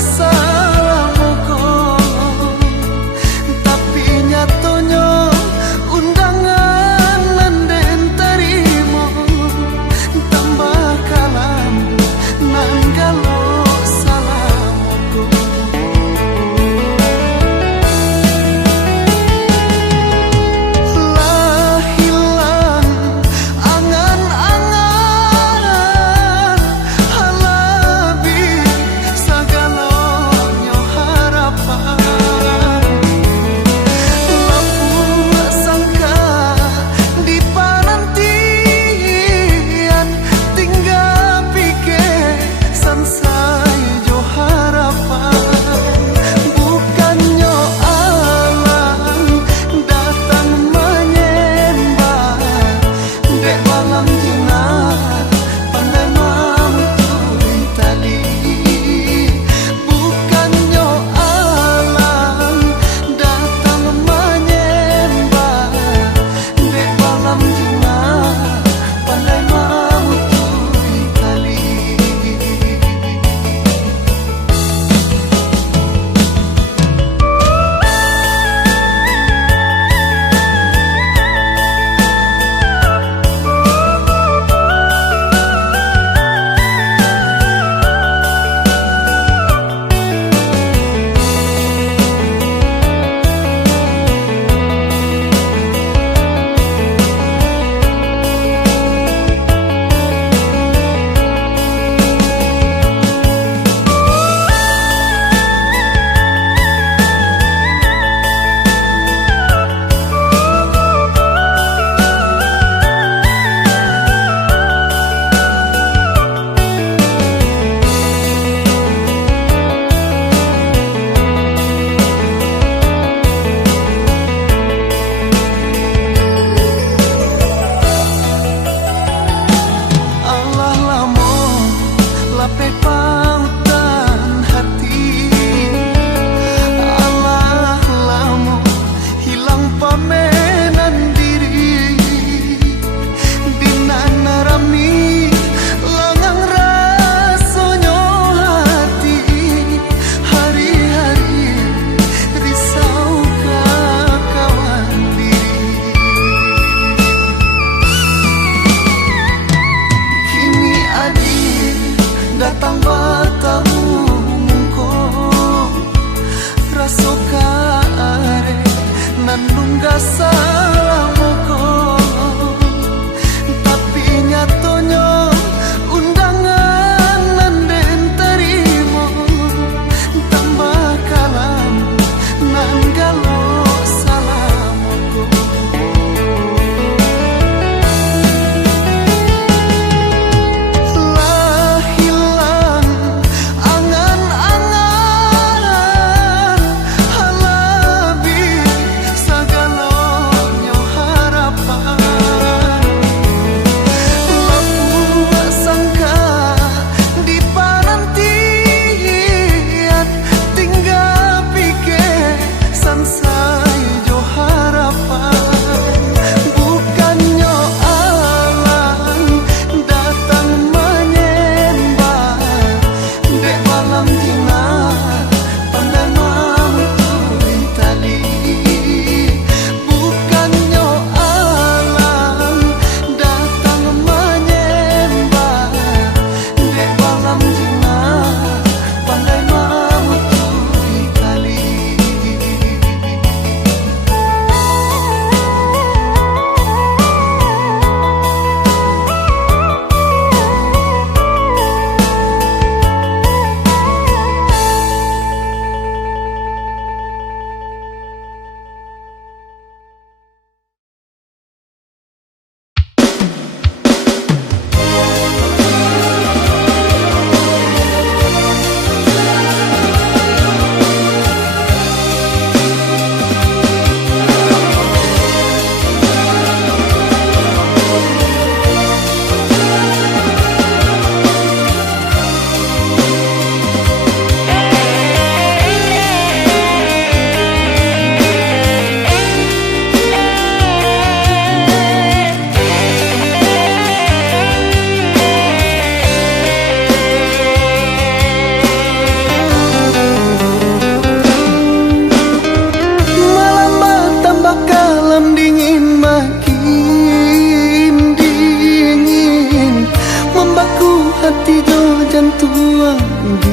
Segala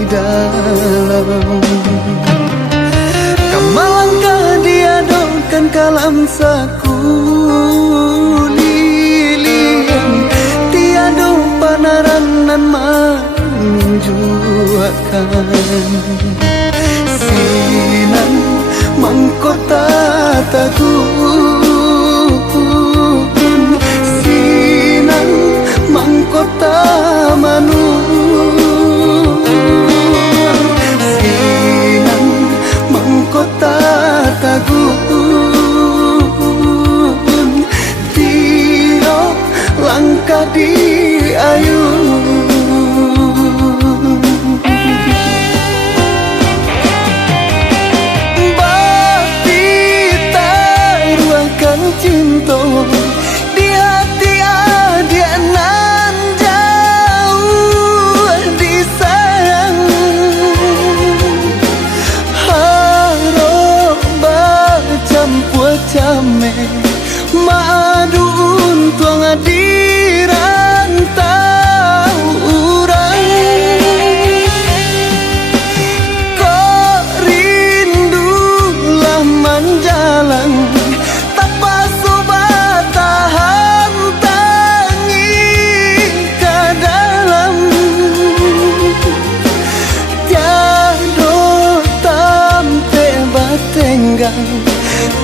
dalam. Kamalangkah diadokan kalam saku lilian, tiado panaranan meninjuakan. Sinan mangkota tagun, sinan mangkota manu, sinan mangkota tagun, tiro langkah di ayu. Cinta di hati adik nan jauh disayang, harap bercampur came madu untung adiran tahu urang. Kok rindulah menjalang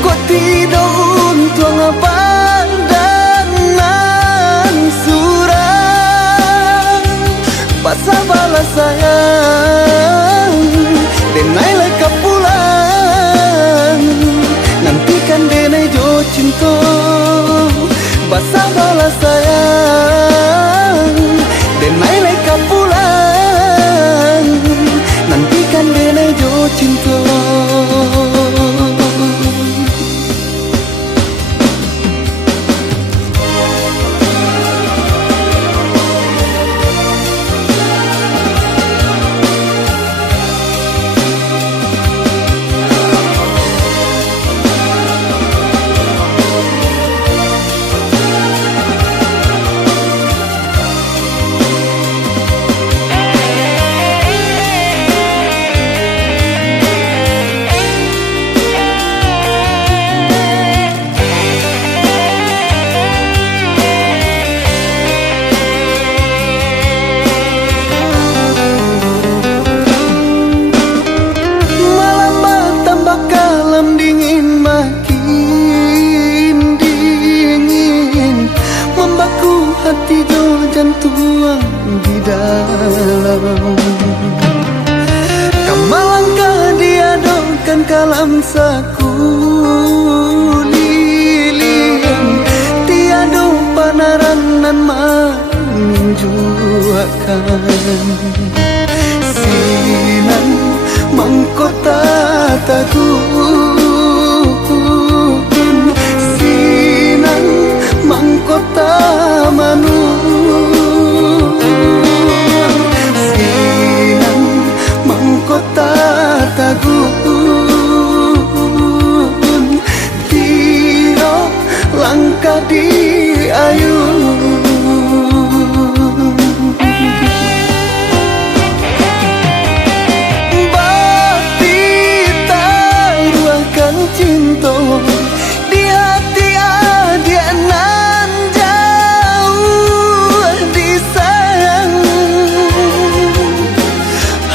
kok tidak untung padanan surang. Pasal balas sayang denai leka pulang, nantikan denai jo cinta. Pasal balas sayang denai leka pulang, nantikan denai jo cinta. Hati do jantung di dalam. Kamalangkah diadokan kalam saku lilian, tiado panaranan meninjuakan. Sinan mangkota tagun, sinan mangkota manu, sinan mangkota tagun, tiro langkah di ayu. Bakti taruhkan cinta di hati adik nan jauh disayang,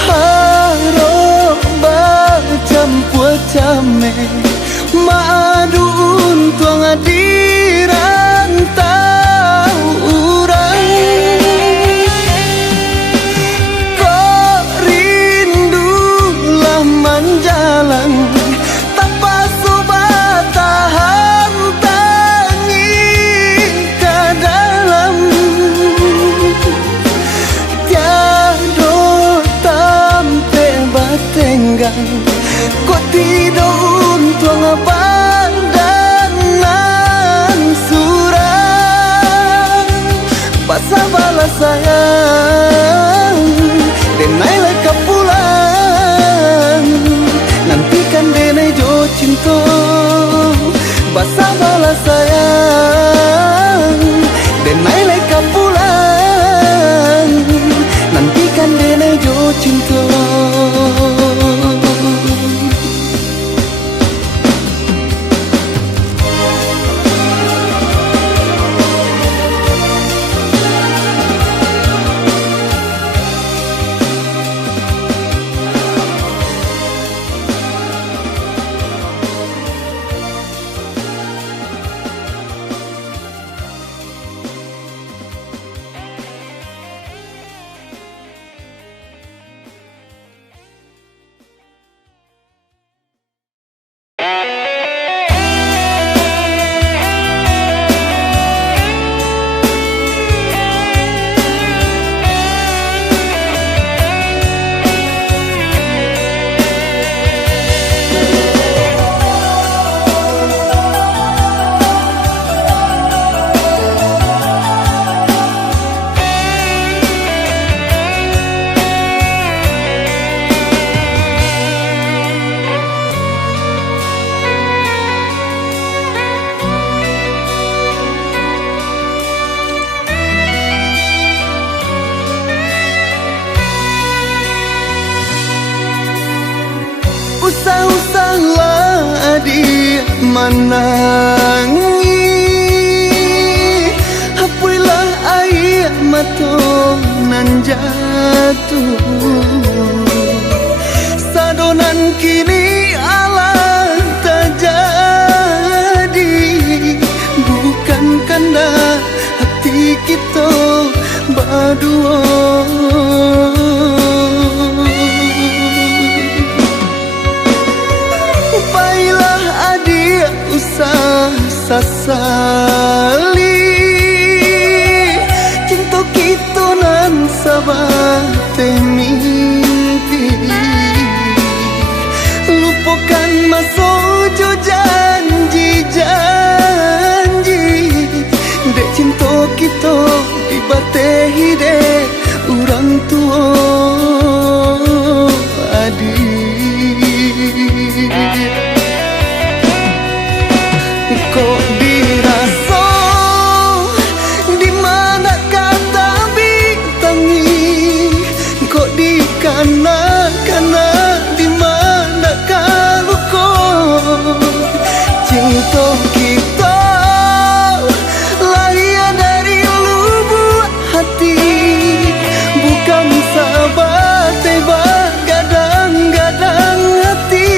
harap bercampur came madu untung adiran tahu urang. Kok rindulah menjalang tanpa sobat tahan tangi ke dalam. Tiada tampe batenggang, kok tidak untung padanan surang. Pasal balas sayang denai leka pulang, nantikan denai jo cinta. Pasal balas sayang denai leka pulang, nantikan denai jo cinta. manangi hapuilah air mata nan jatuh sadonan kini alah terjadi bukan karena hati kita berdua. Baiklah adik usah sasali cinta kita nan sabar mimpi lupakan masa jo janji-janji dek cinta kita dibatehi dek orang tua adik. Kok dirasa di mana kata bintangi kok dikana-kana di mana luka cinta kita lahir dari lubuk hati bukan sahabat tebak gadang-gadang hati.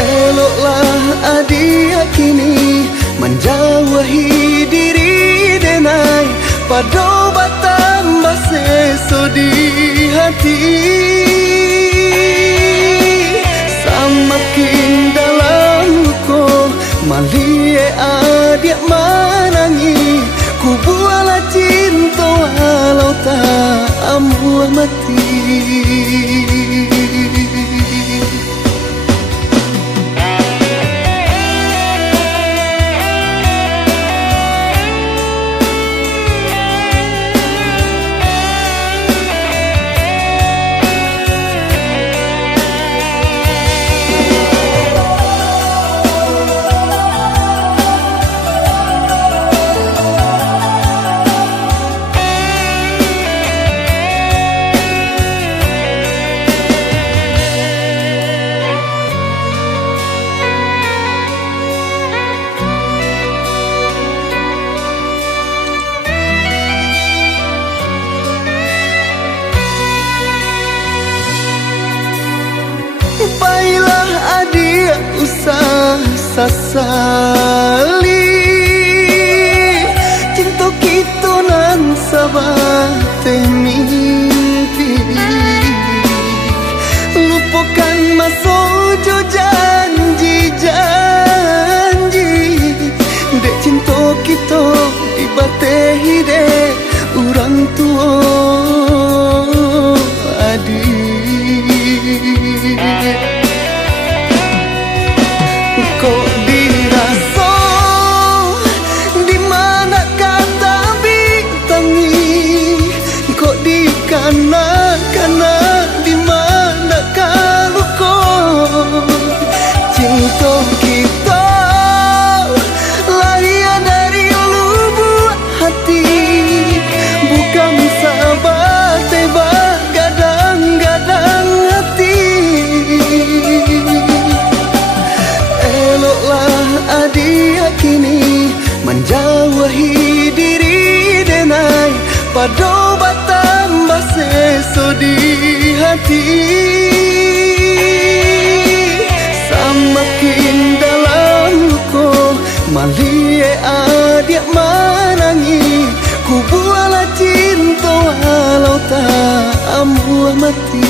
Eloklah adik kini menjauhi diri denai pada batambah seso di hati samakin dalam luka malie adik menangi ku bualah cinta walau tak ampuh mati. Baiklah adik usah sasali cinta kita nan sabar mimpi lupakan masa jo janji-janji dek cinta kita dibatehi dek orang tua adik. Kok dirasa di mana kata bintangi kok dikana-kana di mana luka cinta kita lahir dari lubuk hati bukan sahabat tebak gadang-gadang hati. Eloklah adik kini menjauhi diri denai pada batambah seso di hati samakin dalam luka malie adik menangi ku bualah cinta walau tak ampuh mati.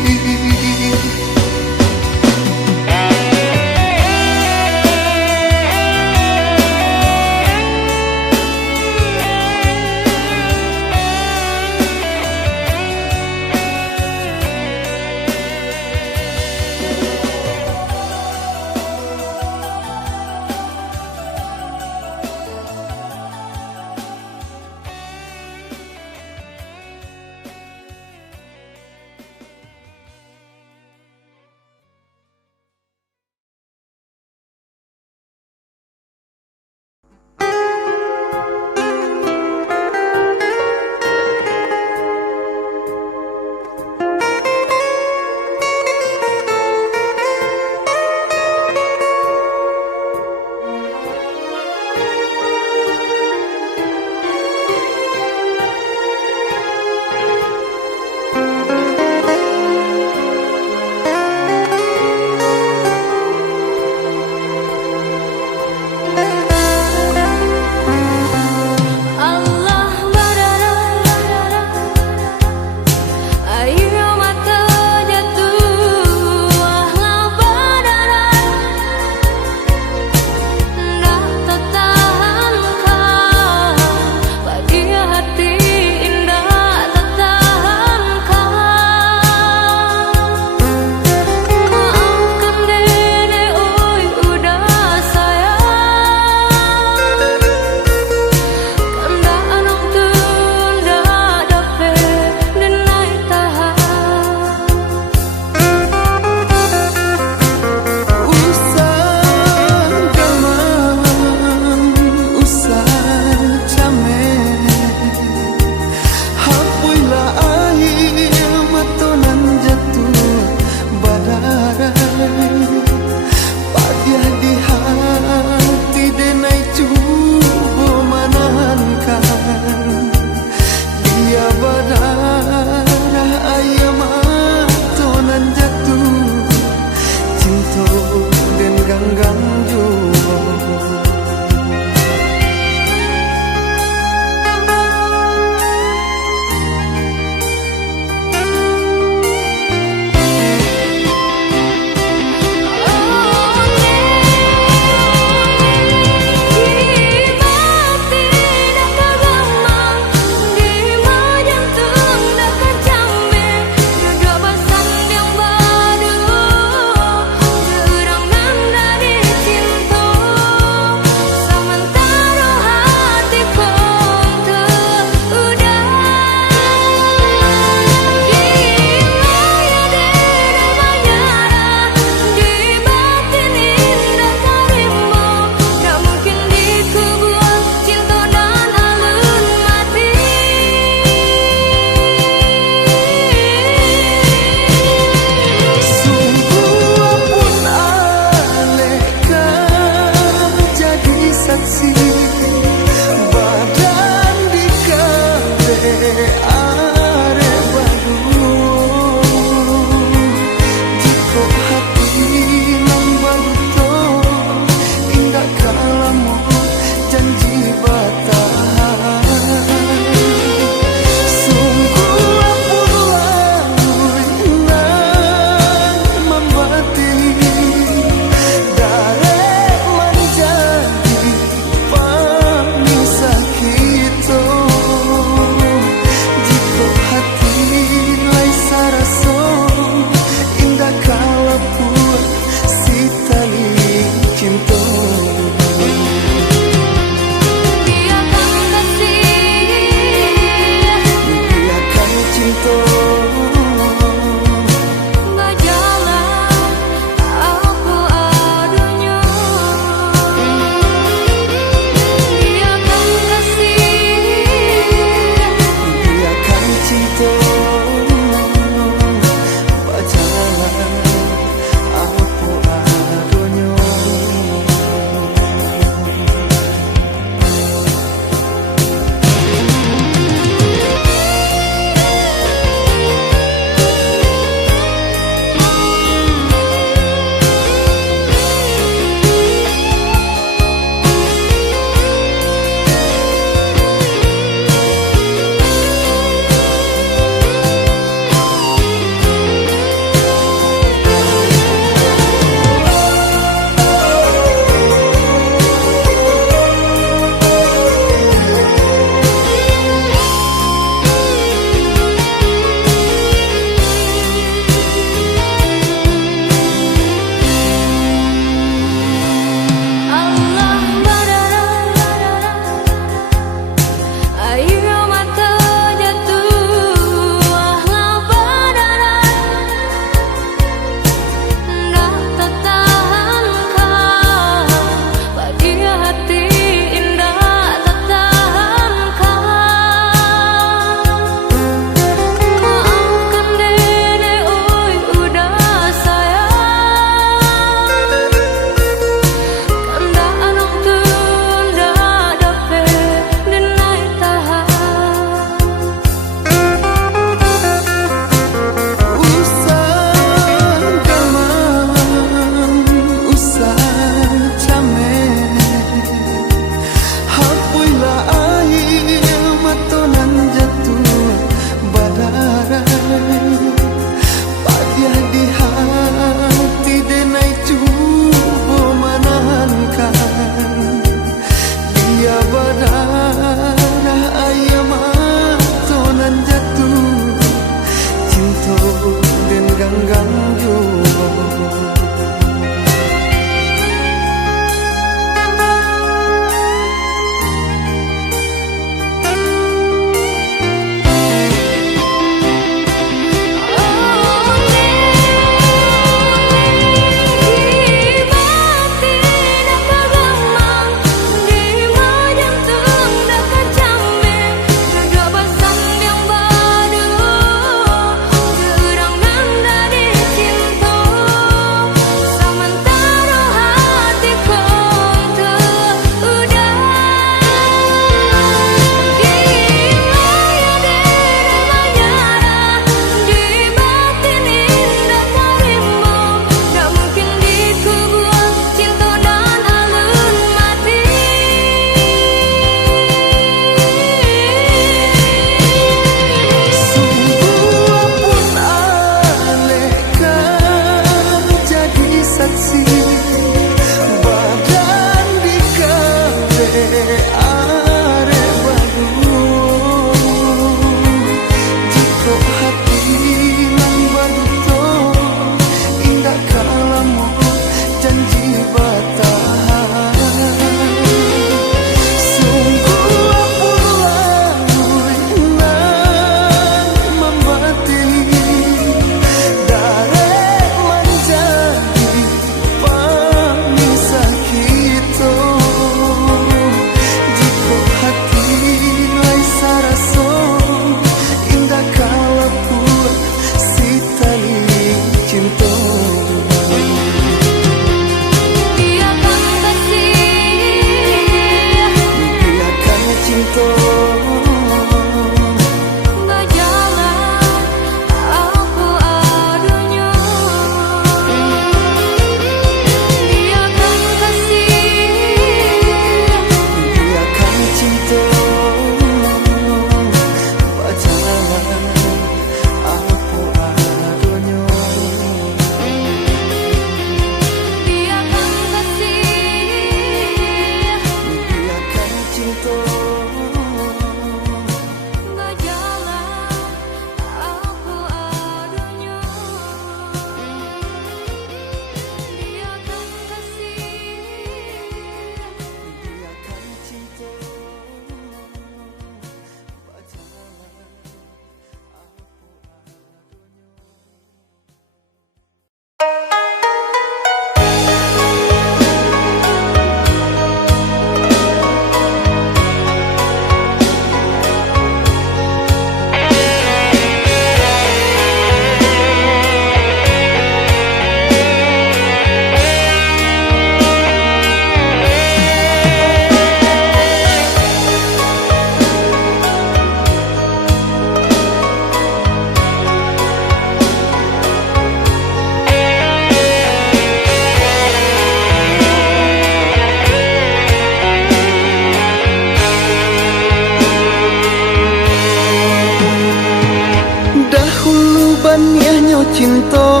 Aniahnya cinta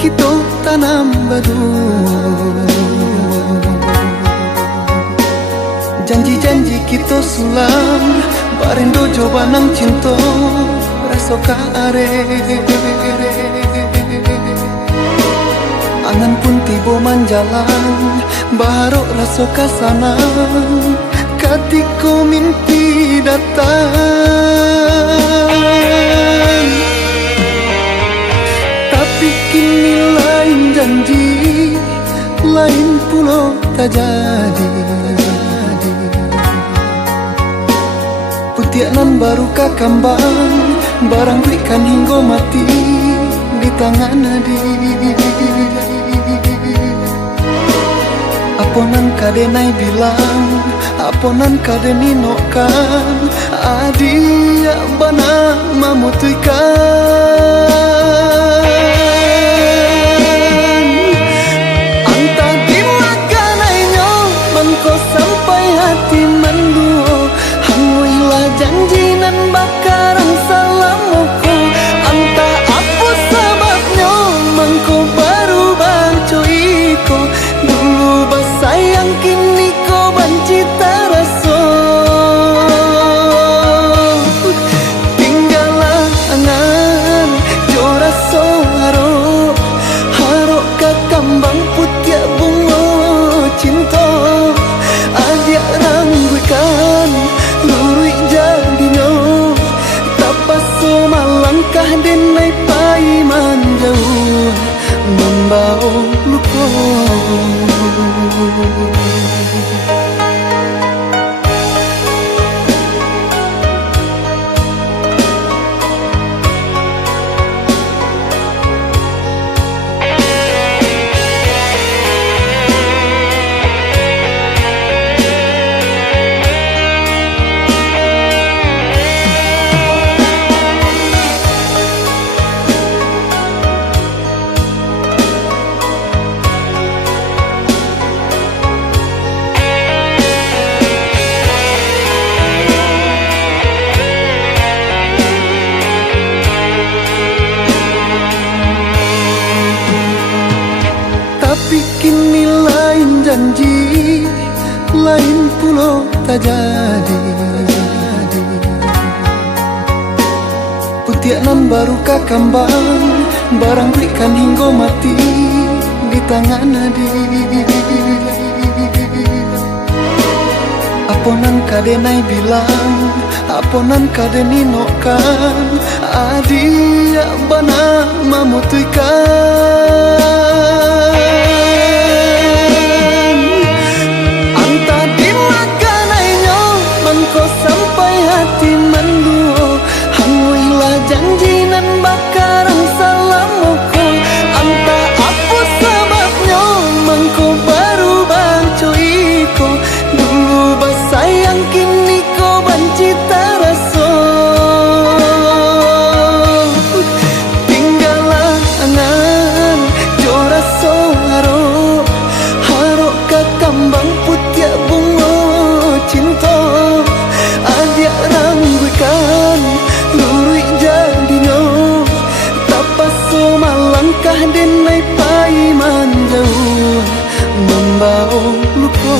kita tanam berdua, janji-janji kita sulam bareng dojo banang cinta rasa kare. Angan pun tiba manjalan baru rasa kasanang ketika mimpi datang. Tapi kini lain janji, lain pula tak jadi. Putianan baru kakambang, barang berikan hingga mati di tangan adi. Aponan kadenai bilang, aponan kadeni nokan, adi bana memutuskan. Antah di makanannya, mengko sampai hati menduo, hanguilah janji nan bakaran salamuku. Antah apa sebabnya, mengko baru bancuiku. Dulu basayang kini kau banci terasa. Tinggallah angan jora soharo, harok ke kambang putih bunga cinta. Adia rangguikan lurui jadinya, tapas malangkah denai pai manjauh membau luka. Tapi kini lain janji, lain pula tak jadi. Putianan baru kakambang, barang berikan hingga mati di tangan adi. Aponan kadenai bilang, aponan kadeni nokan, adi bana memutuskan. Antah di makanannya, mengko sampai hati menduo, hanguilah janji nan bakaran salamuku. Antah apa sebabnya, mengko baru bancuiku. Dulu basayang kini kau banci terasa. Tinggallah angan jora soharo, harok ke kambang putih bunga cinta. Adia rangguikan lurui jadinya, tapas malangkah denai pai manjauh membau luka.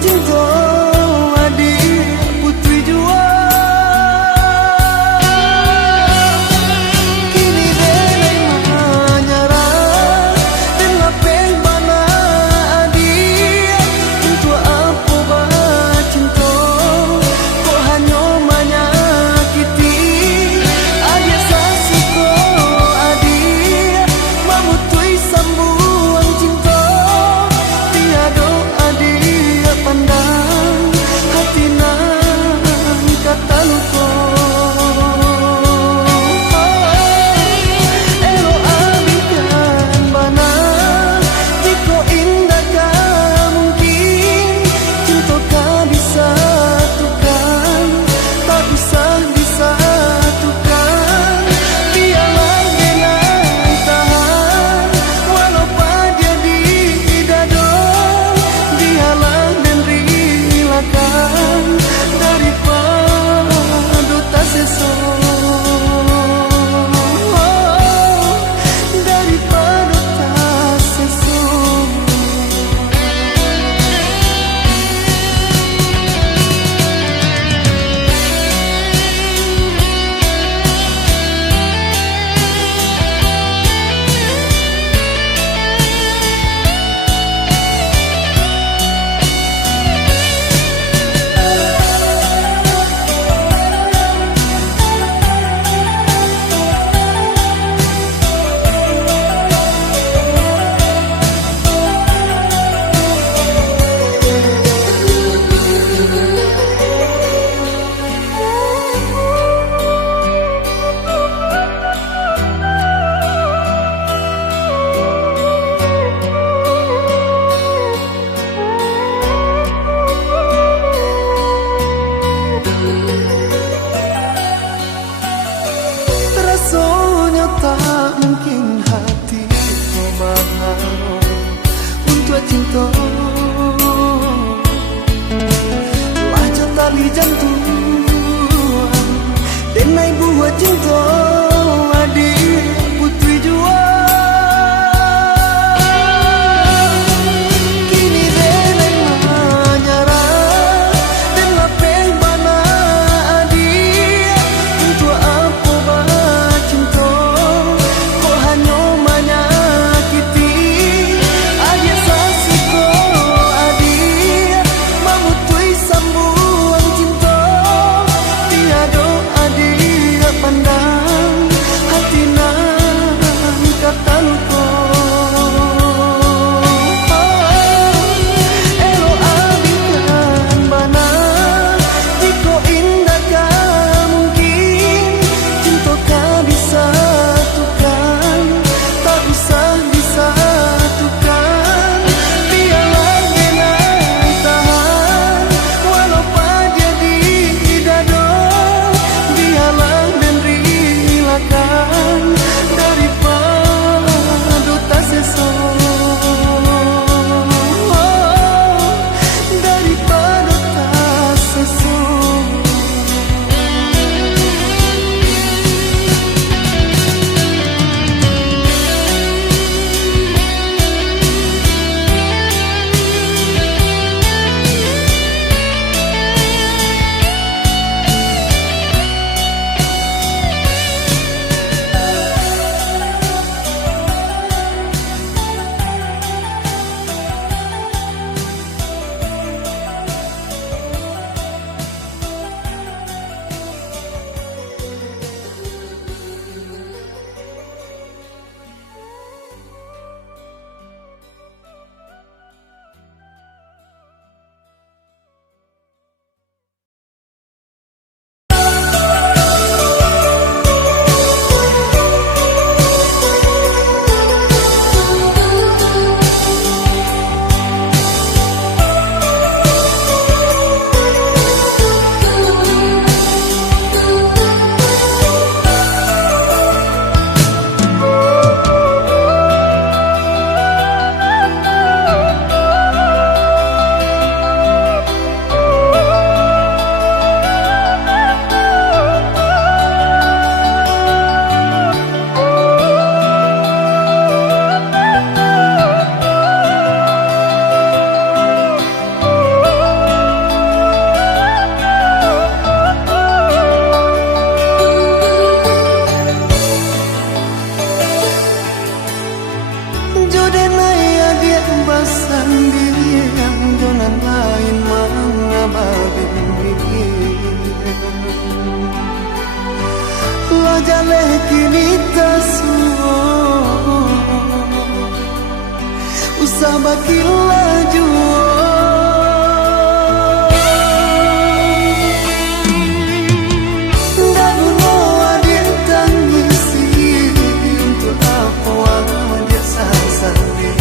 cinta adik putri jua. Kini denai menyerah dan lapeng bana adik. Untuk apa bercinta kok hanya menyakiti. Adik sasiko adik mamutui sambung cinta. Tiada adik pandang hati nan kata lupa. Elo abikan bana jika indah kah mungkin cinta kah disatukan, tak bisa disatukan. Biarlah denai tahan walau pada di dada. Biarlah dan relakan daripada tak sesok. Daripada tak sesok. Rasanya tak mungkin hati memahami untuk cinta. Lajang tali jantungan denai buat cinta adik putri jua. Kini denai menyerah dan lapeng bana adik. Untuk apa bercinta kok hanya menyakiti. Adik sasiko adik mamutui sambung cinta. Tiada adik pandang bakilah jua Daguno adik tangisi Untuk apa dia sasari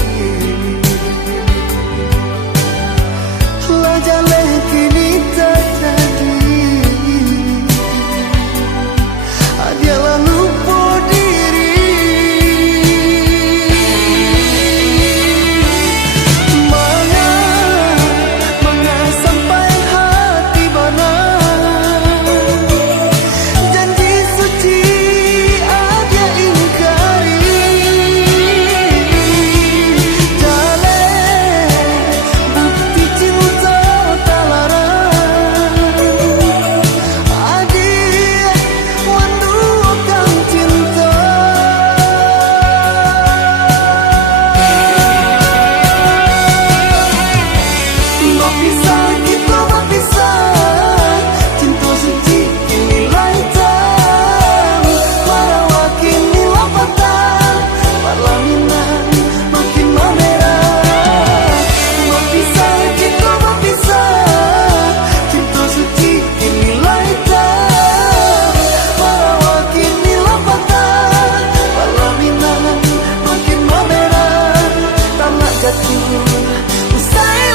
Lajale kini tak jadi Dia lalu diri Mana sampai hati bana Janji suci dia ingkari Jale bukti cinta tak larang Adik wandukan cinta Berpisah kita berpisah Cinta suci kini lancar Marawa kini lapatan Parlaminan makin memerah Berpisah kita berpisah Cinta suci kini lancar Marawa kini lapatan Parlaminan makin memerah Tanah jatuh Usai